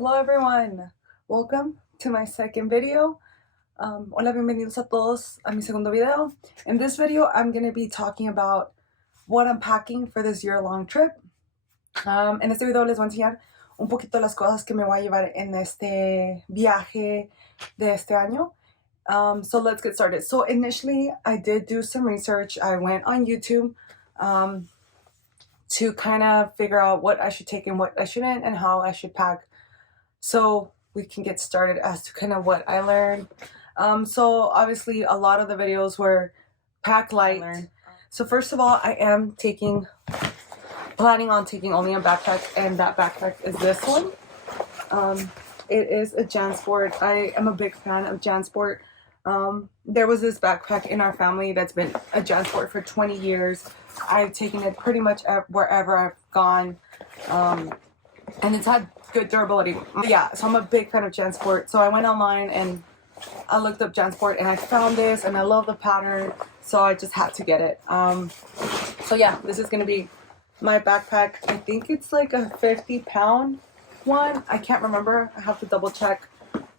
Hello everyone, welcome to my second video. Hola, bienvenidos a todos a mi segundo video. In this video, I'm going to be talking about what I'm packing for this year-long trip. En este video les voy a enseñar un poquito las cosas que me voy a llevar en este viaje de este año. So let's get started. So initially, I did do some research. I went on YouTube to kind of figure out what I should take and what I shouldn't and how I should pack. So we can get started as to kind of what I learned. So obviously a lot of the videos were pack light. So first of all, I am planning on taking only a backpack, and that backpack is this one. It is a JanSport. I am a big fan of JanSport. There was this backpack in our family that's been a JanSport for 20 years. I've taken it pretty much wherever I've gone, and it's had good durability. Yeah, so I'm a big fan of JanSport. So I went online and I looked up JanSport and I found this and I love the pattern, so I just had to get it. So yeah, this is gonna be my backpack. I think it's like a 50-pound one. I can't remember. I have to double check.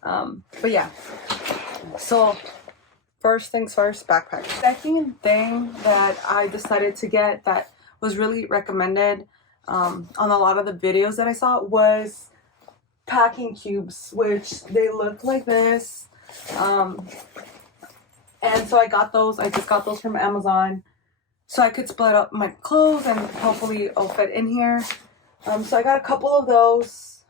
But yeah. So first things first, backpack. Second thing that I decided to get that was really recommended on a lot of the videos that I saw was packing cubes, which they look like this. And so I got those. I just got those from Amazon, so I could split up my clothes and hopefully it'll fit in here. So I got a couple of those.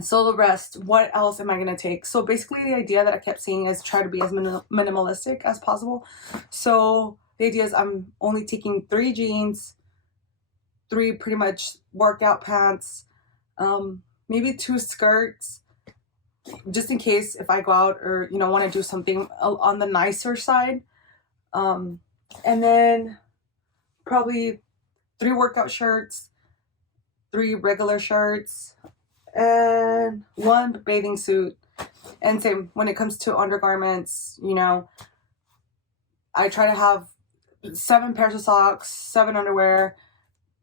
So the rest, what else am I gonna take? So basically the idea that I kept seeing is try to be as minimalistic as possible. So the idea is I'm only taking 3 jeans, 3 pretty much workout pants, maybe 2 skirts, just in case if I go out or want to do something on the nicer side, and then probably 3 workout shirts, 3 regular shirts, and 1 bathing suit. And same when it comes to undergarments, I try to have 7 pairs of socks, 7 underwear,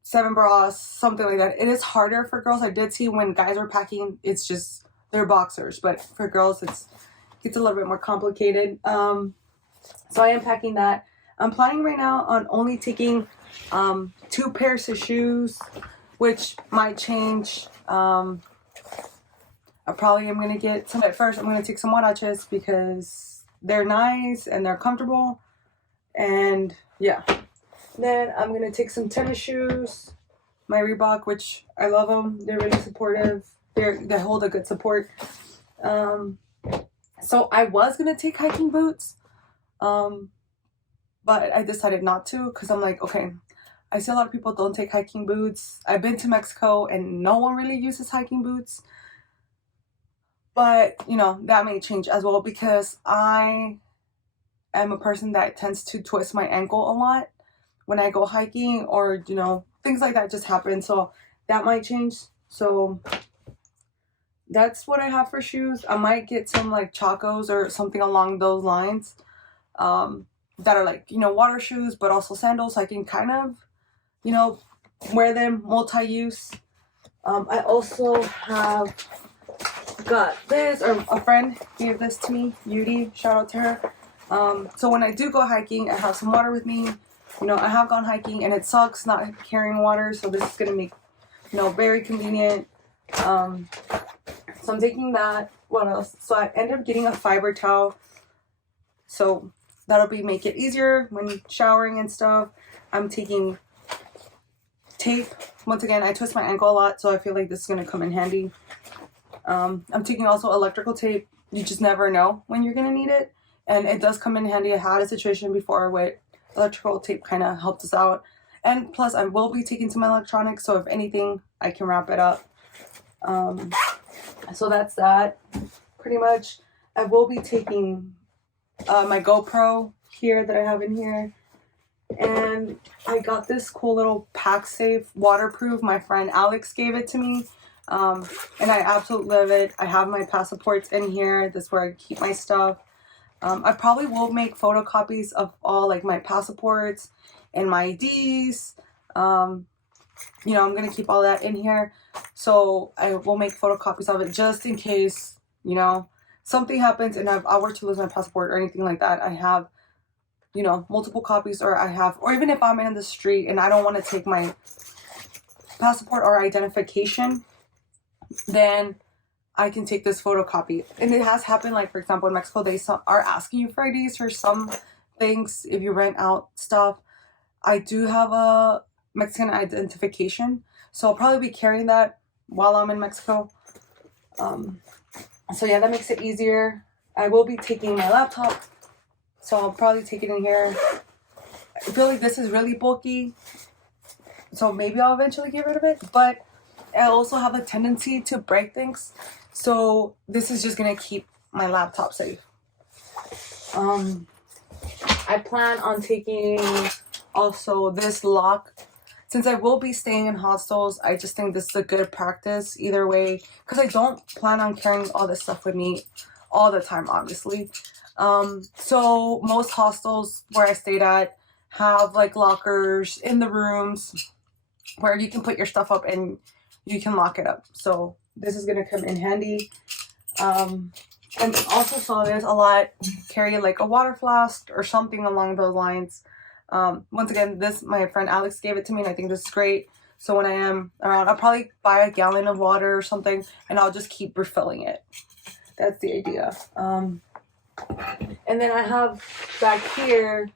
7 bras, something like that. It is harder for girls. I did see when guys are packing, it's just they're boxers, but for girls it gets a little bit more complicated. So I am packing that. I'm planning right now on only taking 2 pairs of shoes, which might change. I probably am gonna get some. At first I'm gonna take some huaraches because they're nice and they're comfortable, and yeah. Then I'm gonna take some tennis shoes, my Reebok, which I love them. They're really supportive. They hold a good support. So I was gonna take hiking boots, but I decided not to because I'm like, okay, I see a lot of people don't take hiking boots. I've been to Mexico and no one really uses hiking boots. But that may change as well because I am a person that tends to twist my ankle a lot when I go hiking, or things like that just happen. So that might change. So that's what I have for shoes. I might get some like Chacos or something along those lines, that are like water shoes but also sandals, so I can kind of wear them multi-use. I also have got this, or a friend gave this to me, Yudi, shout out to her. So when I do go hiking, I have some water with me. I have gone hiking and it sucks not carrying water, so this is gonna make very convenient. So I'm taking that. What else? So I ended up getting a fiber towel, so that'll make it easier when showering and stuff. I'm taking tape. Once again, I twist my ankle a lot, so I feel like this is gonna come in handy. I'm taking also electrical tape. You just never know when you're gonna need it, and it does come in handy. I had a situation before where electrical tape kind of helped us out, and plus I will be taking some electronics, so if anything I can wrap it up. So that's that pretty much. I will be taking my GoPro here that I have in here, and I got this cool little pack safe waterproof. My friend Alex gave it to me, and I absolutely love it. I have my passports in here. This is where I keep my stuff. I probably will make photocopies of all like my passports and my IDs, you know, I'm going to keep all that in here. So I will make photocopies of it just in case, you know, something happens and I were to lose my passport or anything like that. I have, you know, multiple copies, or I have, or even if I'm in the street and I don't want to take my passport or identification, then I can take this photocopy. And it has happened, like, for example, in Mexico, they are asking you for IDs for some things if you rent out stuff. I do have a Mexican identification, so I'll probably be carrying that while I'm in Mexico. So yeah, that makes it easier. I will be taking my laptop, so I'll probably take it in here. I feel like this is really bulky, so maybe I'll eventually get rid of it, but I also have a tendency to break things, so this is just gonna keep my laptop safe. I plan on taking also this lock. Since I will be staying in hostels, I just think this is a good practice either way, because I don't plan on carrying all this stuff with me all the time, obviously. So most hostels where I stayed at have like lockers in the rooms where you can put your stuff up and you can lock it up. So this is gonna come in handy. And also saw this a lot, carry like a water flask or something along those lines. Once again, this, my friend Alex gave it to me, and I think this is great. So when I am around, I'll probably buy a gallon of water or something, and I'll just keep refilling it. That's the idea. And then I have back here,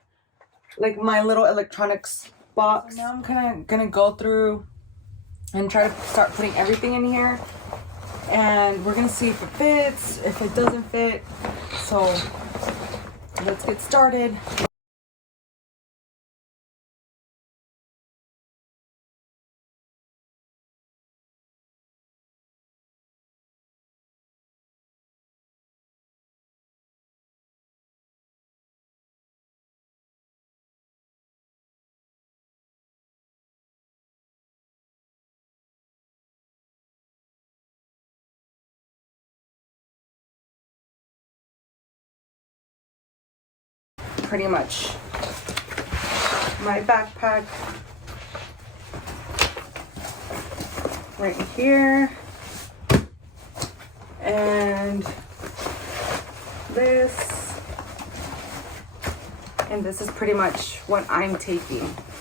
like, my little electronics box. Now I'm kind of gonna go through and try to start putting everything in here. And we're gonna see if it fits, if it doesn't fit. So let's get started. Pretty much my backpack right here, and this is pretty much what I'm taking.